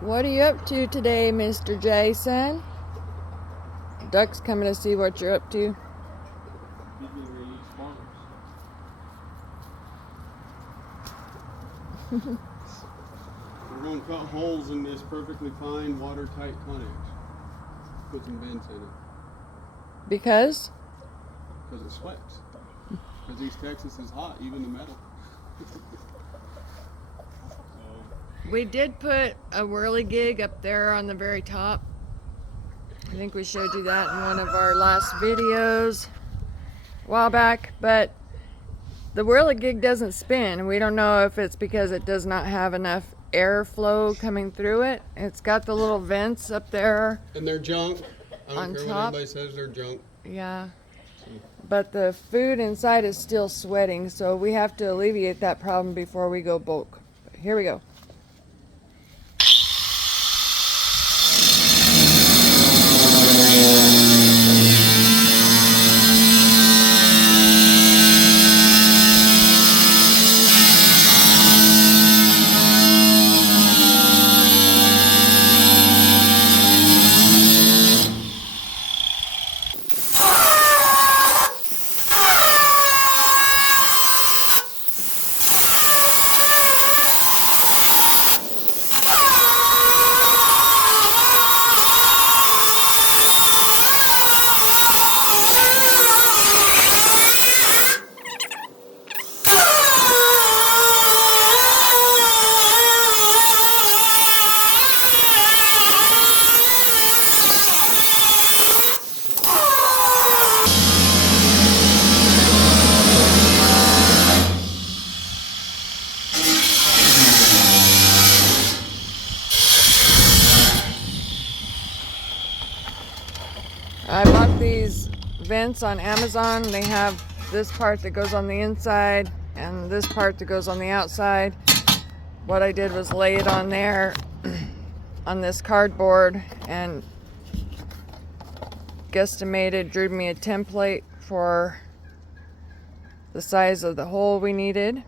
What are you up to today, Mr. Jason? Duck's coming to see what you're up to. We're going to cut holes in this perfectly fine watertight conex. Put some vents in it. Because? Because it sweats. Because East Texas is hot, even the metal. We did put a whirligig up there on the very top. I think we showed you that in one of our last videos a while back, but the whirligig doesn't spin. We don't know if it's because it does not have enough airflow coming through it. It's got the little vents up there. And they're junk. I don't care top. what anybody says, they're junk. Yeah. But the food inside is still sweating, so we have to alleviate that problem before we go bulk. Here we go. I bought these vents on Amazon. They have this part that goes on the inside and this part that goes on the outside. What I did was lay it on there on this cardboard and guesstimated, drew me a template for the size of the hole we needed.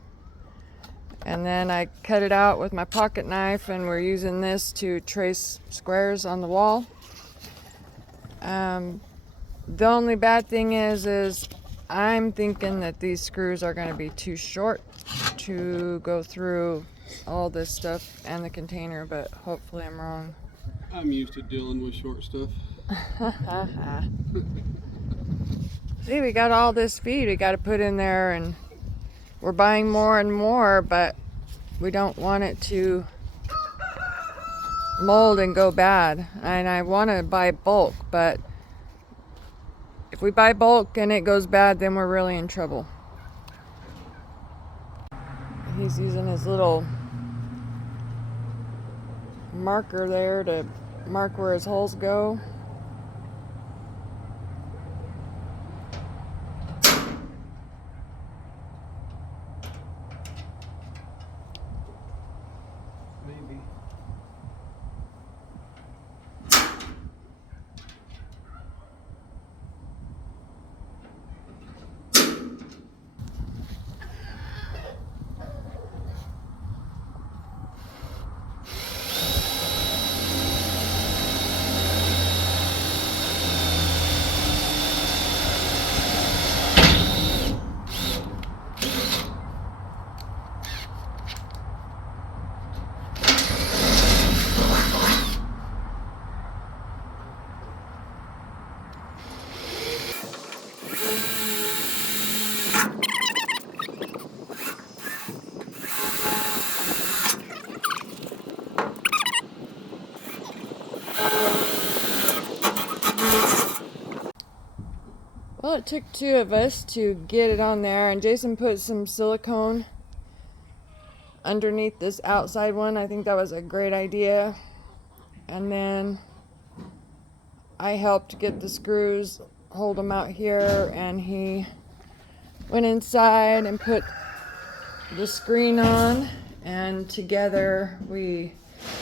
And then I cut it out with my pocket knife, and we're using this to trace squares on the wall. The only bad thing is I'm thinking that these screws are going to be too short to go through all this stuff and the container, but hopefully I'm wrong. I'm used to dealing with short stuff. See, we got all this feed we got to put in there, and we're buying more and more, but we don't want it to mold and go bad. And I want to buy bulk, but if we buy bulk and it goes bad, then we're really in trouble. He's using his little marker there to mark where his holes go. Maybe. Well, it took two of us to get it on there, and Jason put some silicone underneath this outside one. I think that was a great idea. And then I helped get the screws, hold them out here, and he went inside and put the screen on, and together we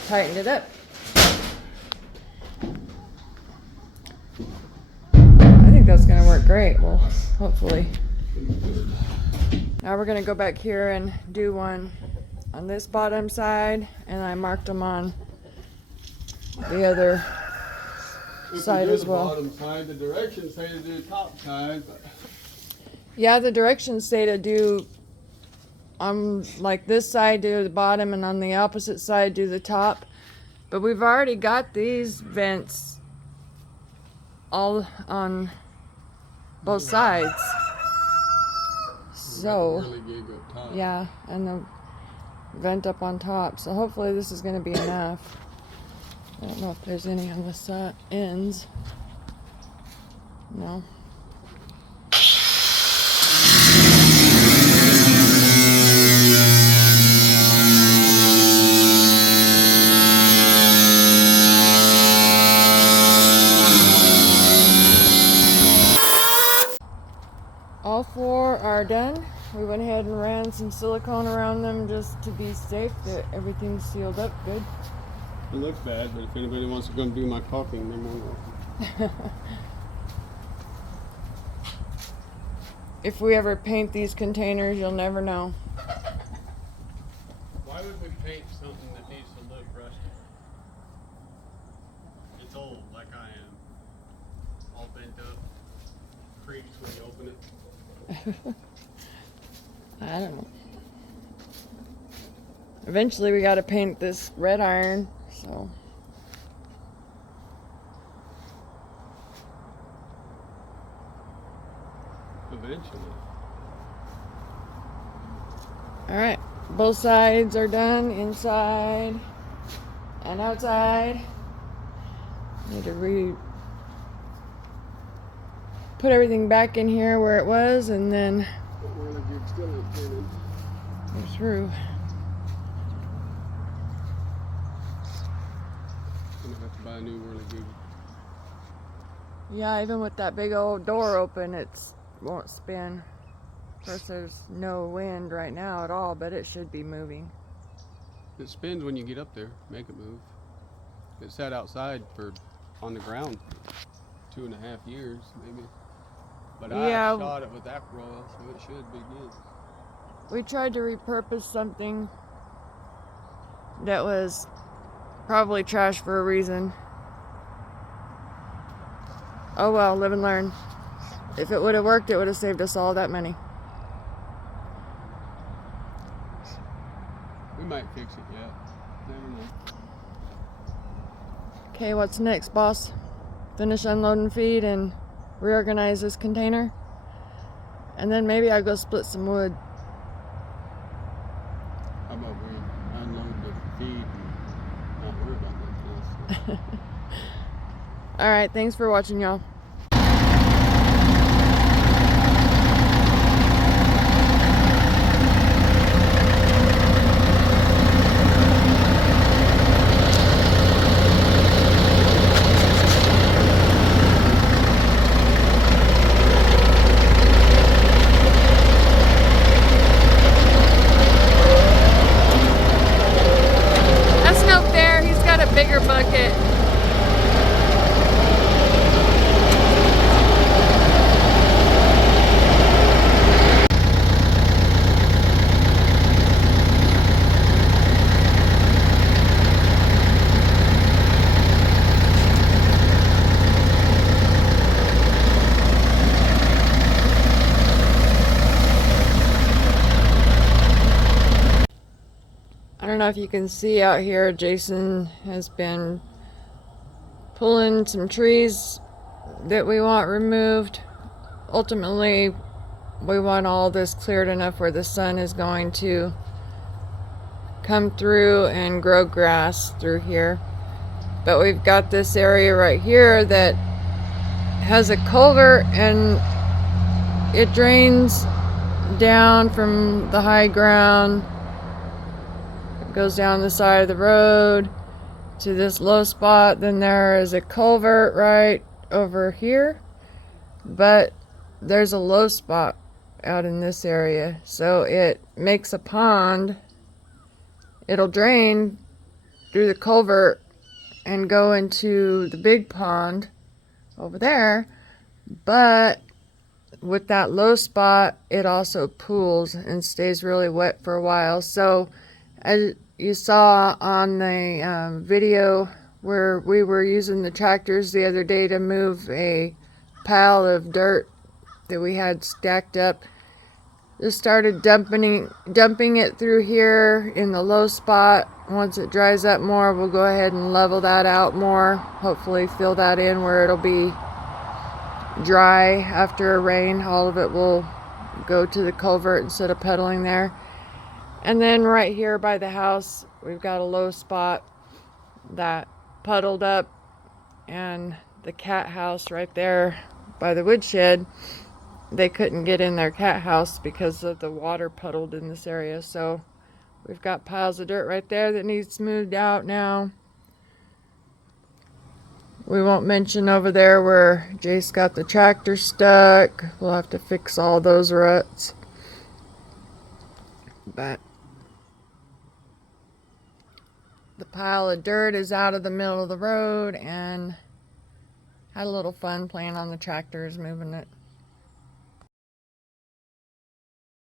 tightened it up. I think that's going to work great. Well, hopefully. Now we're going to go back here and do one on this bottom side, and I marked them on the other If side we do as the well. bottom side, the directions say to do the top side, but Yeah, the directions say to do on like this side do the bottom and on the opposite side do the top. But we've already got these vents all on both sides. So, really gig up top. yeah, and the vent up on top. So hopefully this is going to be enough. I don't know if there's any on the ends. No. All four are done. We went ahead and ran some silicone around them just to be safe that everything's sealed up good. It looks bad, but if anybody wants to go and do my caulking, they're more than welcome. If we ever paint these containers, you'll never know. Why would we paint something that needs to look rusty? It's old, like I am. All bent up. Creaks when you open it. I don't know. Eventually we got to paint this red iron, so. Eventually. All right, both sides are done, inside and outside. Need to put everything back in here where it was, and then But we're still ain't painted. go through. I'm gonna have to buy a new whirligig. Yeah, even with that big old door open, it won't spin. Of course, there's no wind right now at all, but it should be moving. It spins when you get up there. Make it move. It sat outside on the ground for 2.5 years, maybe. But Yeah. I shot it with aqua oil, so it should be good. We tried to repurpose something that was probably trash for a reason. Oh well, live and learn. If it would have worked, it would have saved us all that money. We might fix it yet. Never know. Okay, what's next, boss? Finish unloading feed and reorganize this container. And then maybe I'll go split some wood. How about we unload the feed and not worry about that else? Alright, thanks for watching, y'all. That's no fair, he's got a bigger bucket. I don't know if you can see out here, Jason has been pulling some trees that we want removed. Ultimately, we want all this cleared enough where the sun is going to come through and grow grass through here. But we've got this area right here that has a culvert and it drains down from the high ground. It goes down the side of the road to this low spot. Then there is a culvert right over here, but there's a low spot out in this area, so it makes a pond. It'll drain through the culvert and go into the big pond over there, but with that low spot it also pools and stays really wet for a while. So as you saw on the video where we were using the tractors the other day to move a pile of dirt that we had stacked up. Just started dumping it through here in the low spot. Once it dries up more, we'll go ahead and level that out more. Hopefully fill that in where it'll be dry after a rain. All of it will go to the culvert instead of puddling there. And then right here by the house, we've got a low spot that puddled up, and the cat house right there by the woodshed, they couldn't get in their cat house because of the water puddled in this area. So we've got piles of dirt right there that needs smoothed out now. We won't mention over there where Jace got the tractor stuck. We'll have to fix all those ruts. But the pile of dirt is out of the middle of the road, and had a little fun playing on the tractors, moving it.